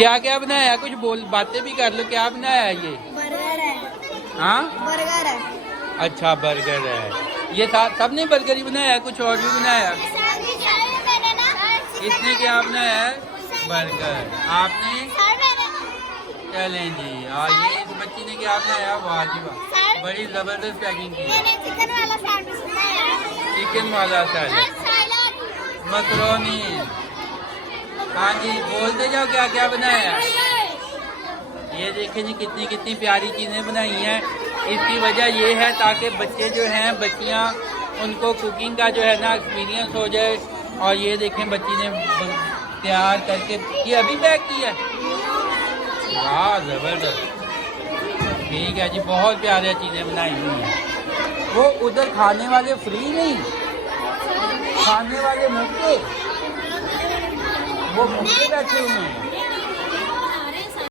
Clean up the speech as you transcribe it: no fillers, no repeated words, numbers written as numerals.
क्या क्या बनाया? कुछ बोल, बातें भी कर लो। क्या बनाया है ये? बर्गर है। हाँ, बर्गर है। अच्छा बर्गर है। ये सबने बर्गर ही बनाया है, कुछ और भी बनाया? इसने क्या बनाया है? बर्गर। आपने? चलें जी। और ये इस बच्ची ने क्या बनाया? वाह जी वाह, बड़ी जबरदस्त पैकिंग की है। चिकन वाला सैलेड, मकरोनी। हाँ जी, बोलते जाओ क्या क्या बनाया है। ये देखें जी, कितनी कितनी प्यारी चीज़ें बनाई हैं। इसकी वजह ये है ताकि बच्चे जो हैं, बच्चियाँ, उनको कुकिंग का जो है ना एक्सपीरियंस हो जाए। और ये देखें, बच्ची ने तैयार करके ये अभी पैक किया है। वाह ज़बरदस्त। ठीक है जी, बहुत प्यारी चीज़ें बनाई हुई हैं। वो उधर खाने वाले फ्री नहीं, खाने वाले मुफ्त, वो मुफ्त बैठे हुए हैं।